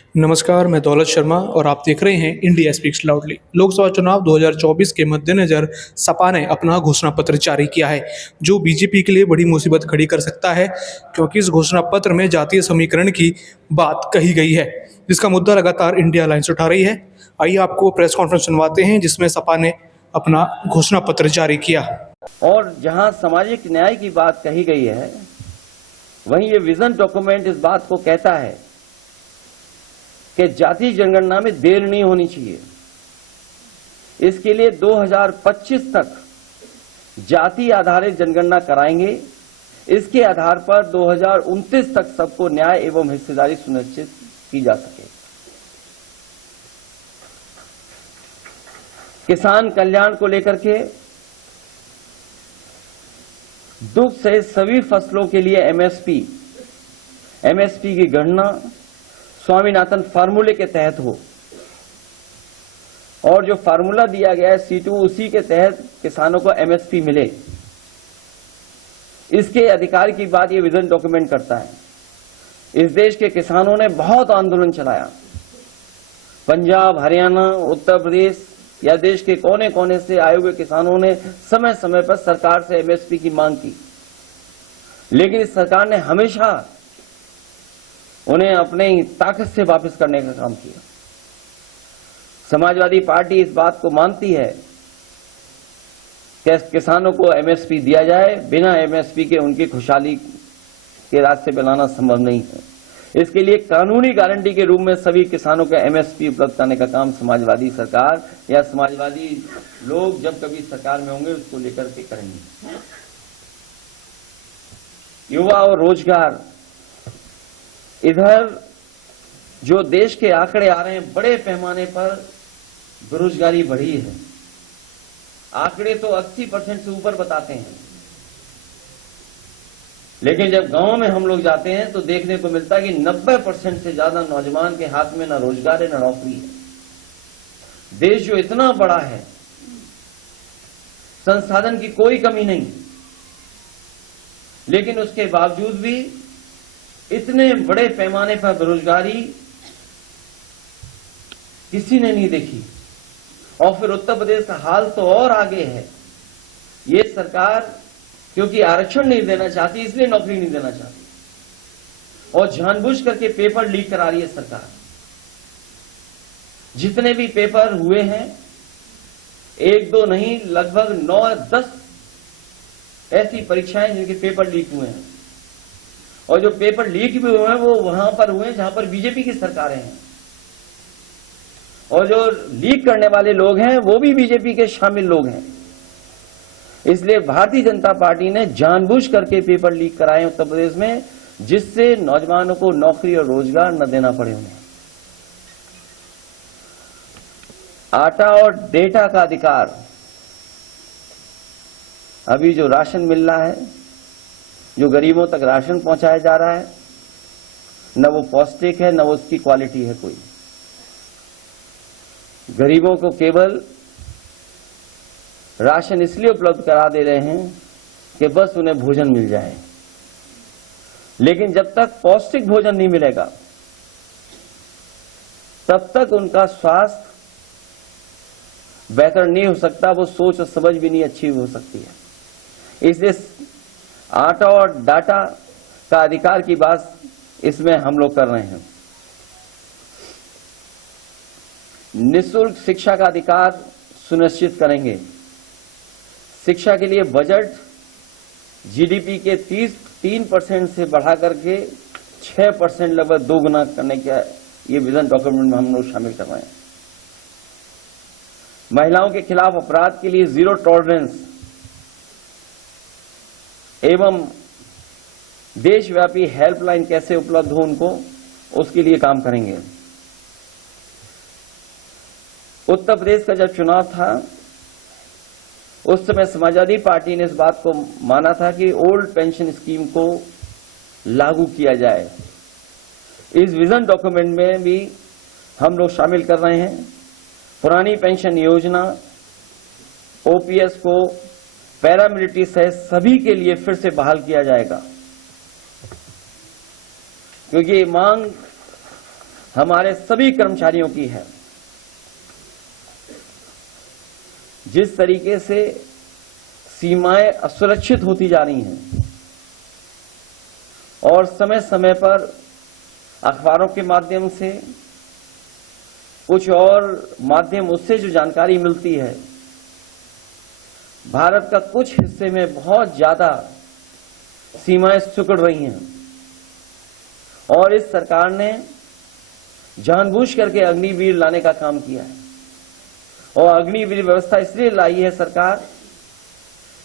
नमस्कार, मैं दौलत शर्मा और आप देख रहे हैं इंडिया स्पीक्स लाउडली। लोकसभा चुनाव 2024 के मद्देनज़र सपा ने अपना घोषणा पत्र जारी किया है, जो बीजेपी के लिए बड़ी मुसीबत खड़ी कर सकता है, क्योंकि इस घोषणा पत्र में जातीय समीकरण की बात कही गई है, जिसका मुद्दा लगातार इंडिया अलायंस उठा रही है। आइए आपको प्रेस कॉन्फ्रेंस सुनवाते हैं, जिसमें सपा ने अपना घोषणा पत्र जारी किया। और जहां सामाजिक न्याय की बात कही गई है, वहीं ये विजन डॉक्यूमेंट इस बात को कहता है कि जातीय जनगणना में देर नहीं होनी चाहिए। इसके लिए 2025 तक जाति आधारित जनगणना कराएंगे। इसके आधार पर 2029 तक सबको न्याय एवं हिस्सेदारी सुनिश्चित की जा सके। किसान कल्याण को लेकर के दुग्ध सहित सभी फसलों के लिए एमएसपी की गणना स्वामीनाथन फार्मूले के तहत हो, और जो फार्मूला दिया गया है C2 उसी के तहत किसानों को एमएसपी मिले। इसके अधिकार की बात ये विजन डॉक्यूमेंट करता है। इस देश के किसानों ने बहुत आंदोलन चलाया। पंजाब, हरियाणा, उत्तर प्रदेश या देश के कोने कोने से आए हुए किसानों ने समय समय पर सरकार से एमएसपी की मांग की, लेकिन इस सरकार ने हमेशा उन्हें अपने ताकत से वापस करने का काम किया। समाजवादी पार्टी इस बात को मानती है कि किसानों को एमएसपी दिया जाए। बिना एमएसपी के उनकी खुशहाली के रास्ते पे लाना संभव नहीं है। इसके लिए कानूनी गारंटी के रूप में सभी किसानों को एमएसपी उपलब्ध कराने का काम समाजवादी सरकार या समाजवादी लोग जब कभी सरकार में होंगे उसको लेकर के करेंगे। युवा और रोजगार, इधर जो देश के आंकड़े आ रहे हैं, बड़े पैमाने पर बेरोजगारी बढ़ी है। आंकड़े तो 80% से ऊपर बताते हैं, लेकिन जब गांव में हम लोग जाते हैं तो देखने को मिलता है कि 90% से ज्यादा नौजवान के हाथ में न रोजगार है न नौकरी है। देश जो इतना बड़ा है, संसाधन की कोई कमी नहीं, लेकिन उसके बावजूद भी इतने बड़े पैमाने पर बेरोजगारी किसी ने नहीं देखी। और फिर उत्तर प्रदेश का हाल तो और आगे है। ये सरकार क्योंकि आरक्षण नहीं देना चाहती, इसलिए नौकरी नहीं देना चाहती, और जानबूझ करके पेपर लीक करा रही है सरकार। जितने भी पेपर हुए हैं, 1-2 नहीं, लगभग 9-10 ऐसी परीक्षाएं जिनके पेपर लीक हुए हैं। और जो पेपर लीक भी हुए हैं वो वहां पर हुए हैं जहां पर बीजेपी की सरकारें हैं, और जो लीक करने वाले लोग हैं वो भी बीजेपी के शामिल लोग हैं। इसलिए भारतीय जनता पार्टी ने जानबूझ करके पेपर लीक कराए उत्तर प्रदेश में, जिससे नौजवानों को नौकरी और रोजगार न देना पड़े उन्हें। आटा और डेटा का अधिकार, अभी जो राशन मिल रहा है, जो गरीबों तक राशन पहुंचाया जा रहा है, न वो पौष्टिक है न वो उसकी क्वालिटी है कोई। गरीबों को केवल राशन इसलिए उपलब्ध करा दे रहे हैं कि बस उन्हें भोजन मिल जाए, लेकिन जब तक पौष्टिक भोजन नहीं मिलेगा तब तक उनका स्वास्थ्य बेहतर नहीं हो सकता, वो सोच और समझ भी नहीं अच्छी हो सकती है। इसलिए आटा और डाटा का अधिकार की बात इसमें हम लोग कर रहे हैं। निःशुल्क शिक्षा का अधिकार सुनिश्चित करेंगे। शिक्षा के लिए बजट जीडीपी के 3% से बढ़ा करके 6% लगभग 2 गुना करने का ये विजन डॉक्यूमेंट में हम लोग शामिल कर रहे हैं। महिलाओं के खिलाफ अपराध के लिए जीरो टॉलरेंस एवं देशव्यापी हेल्पलाइन कैसे उपलब्ध हो उनको, उसके लिए काम करेंगे। उत्तर प्रदेश का जब चुनाव था उस समय समाजवादी पार्टी ने इस बात को माना था कि ओल्ड पेंशन स्कीम को लागू किया जाए। इस विजन डॉक्यूमेंट में भी हम लोग शामिल कर रहे हैं। पुरानी पेंशन योजना, ओपीएस को पैरामिलिट्री सहित सभी के लिए फिर से बहाल किया जाएगा, क्योंकि ये मांग हमारे सभी कर्मचारियों की है। जिस तरीके से सीमाएं असुरक्षित होती जा रही हैं और समय समय पर अखबारों के माध्यम से कुछ और माध्यम उससे जो जानकारी मिलती है, भारत का कुछ हिस्से में बहुत ज्यादा सीमाएं सिकुड़ रही हैं और इस सरकार ने जानबूझ करके अग्निवीर लाने का काम किया है। और अग्निवीर व्यवस्था इसलिए लाई है सरकार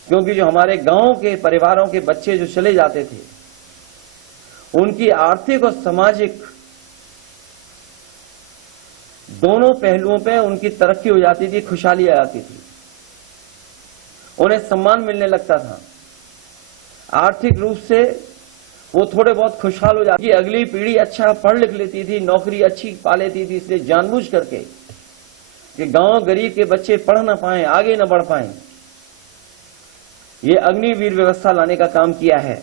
क्योंकि जो हमारे गांव के परिवारों के बच्चे जो चले जाते थे, उनकी आर्थिक और सामाजिक दोनों पहलुओं पे उनकी तरक्की हो जाती थी, खुशहाली आ जाती थी, उन्हें सम्मान मिलने लगता था, आर्थिक रूप से वो थोड़े बहुत खुशहाल हो जाती। अगली पीढ़ी अच्छा पढ़ लिख लेती थी, नौकरी अच्छी पा लेती थी। इसलिए जानबूझ करके कि गांव गरीब के बच्चे पढ़ ना पाए, आगे ना बढ़ पाए, ये अग्निवीर व्यवस्था लाने का काम किया है।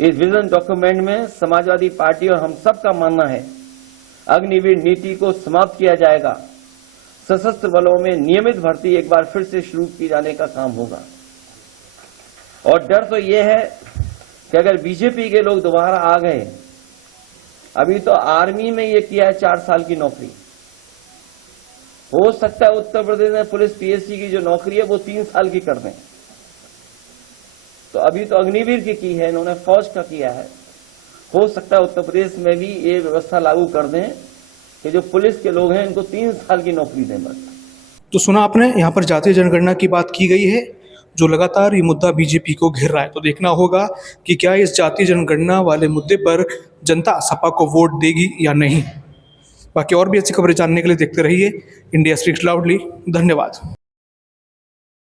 इस विजन डॉक्यूमेंट में समाजवादी पार्टी और हम सब का मानना है अग्निवीर नीति को समाप्त किया जाएगा। सशस्त्र बलों में नियमित भर्ती एक बार फिर से शुरू की जाने का काम होगा। और डर तो ये है कि अगर बीजेपी के लोग दोबारा आ गए, अभी तो आर्मी में ये किया है 4 साल की नौकरी, हो सकता है उत्तर प्रदेश में पुलिस पीएससी की जो नौकरी है वो 3 साल की कर दें। तो अभी तो अग्निवीर की है, इन्होंने फौज का किया है, हो सकता है उत्तर प्रदेश में भी ये व्यवस्था लागू कर दें कि जो पुलिस के लोग हैं इनको 3 साल की नौकरी दें बस। तो सुना आपने, यहाँ पर जातीय जनगणना की बात की गई है, जो लगातार ये मुद्दा बीजेपी को घेर रहा है। तो देखना होगा कि क्या इस जातीय जनगणना वाले मुद्दे पर जनता सपा को वोट देगी या नहीं। बाकी और भी अच्छी खबरें जानने के लिए देखते रहिए इंडिया स्पीक्स लाउडली। धन्यवाद।